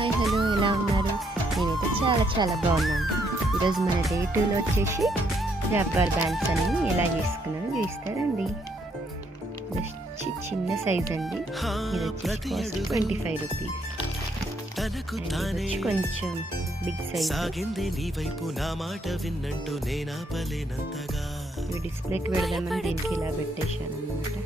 Hi hello ఎలా ఉన్నారు? నేనైతే చాలా చాలా బాగున్నాను. ఈరోజు మన డే 2లో వచ్చేసి రబ్బర్ బ్యాండ్స్ అన్ని ఎలా చేసుకున్నామో చూస్తారండి. ఇది వచ్చి చిన్న సైజ్ అండి. ఇది వచ్చేసి కాస్ట్ 25 రూపీస్. ఇది వచ్చి కొంచెం బిగ్ సైజ్. ఇవి డిస్ప్లేకి పెడదామని దీనికి ఇలా పెట్టేశాను అనమాట.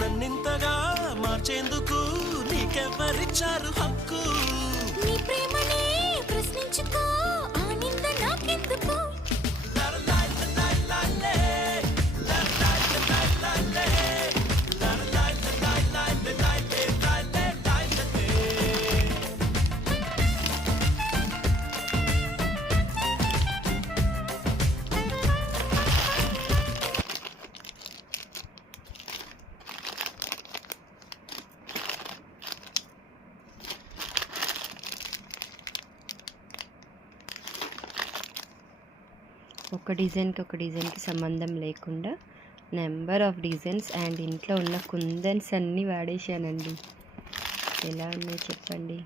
నన్నింతగా మార్చేందుకు నీకెవ్వరిచ్చారు హక్కు? నీ ప్రేమనే ప్రశ్నించుకో, ఆనంద నాకెందుకు? ఒక డిజైన్కి సంబంధం లేకుండా నెంబర్ ఆఫ్ డిజైన్స్ అండ్ ఇంట్లో ఉన్న కుందన్స్ అన్నీ వాడేశానండి. ఎలా ఉన్నాయి చెప్పండి.